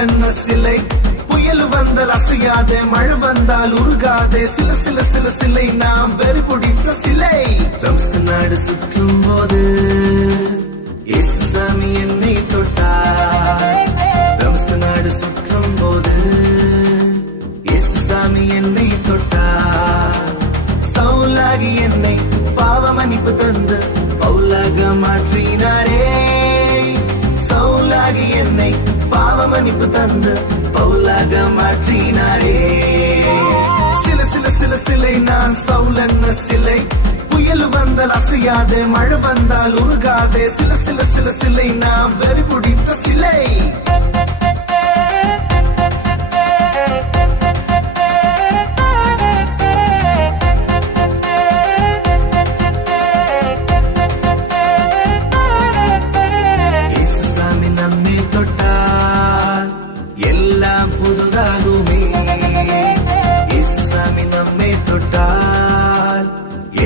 என்ன சிலை, புயல் வந்தால் அசையாதே, மழை வந்தால் உருகாதே, சில சில சில சிலை நாம் வெறி பிடித்த சிலை. தம்ஸ்கு நாடு சுற்றும் போது இயேசு சாமி என்னை தொட்டார். தம்ஸ்கு நாடு சுற்றும் போது இயேசு சாமி என்னை தொட்டார். சவுலாகி என்னை பாவ மன்னிப்பு தந்து பவுலாக மாற்றினாரே. சவுலாகி என்னை பாவ மன்னிப்பு தந்து பவுலாக மாற்றினாரே. சில சில சில சிலை நான் சவுல் என்ன சிலை, புயல் வந்தால் அசையாதே, மழை வந்தால் உருகாதே, சில சில சில சிலை நான் வெறி பிடித்த சிலை. புதுதாகுமே, இயேசு சாமி நம்மை தொட்டால்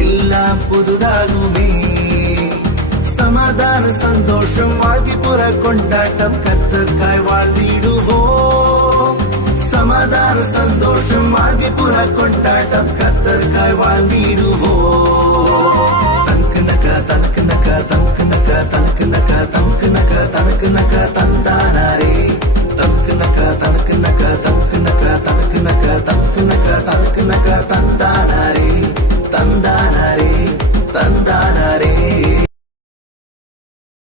எல்லாம் புதுதாகுமே. சமாதான சந்தோஷம் வாழ்க்கைப்புற கொண்டாட்டம் கர்த்தர்காய் வாழ்ந்திடுவோம். சமாதான சந்தோஷம் வாழ்க்கைப்புற கொண்டாட்டம் கர்த்தர்காய் வாழ்ந்திடுவோம். தனக்கு நக்கா தனக்கு நக்கா தனக்கு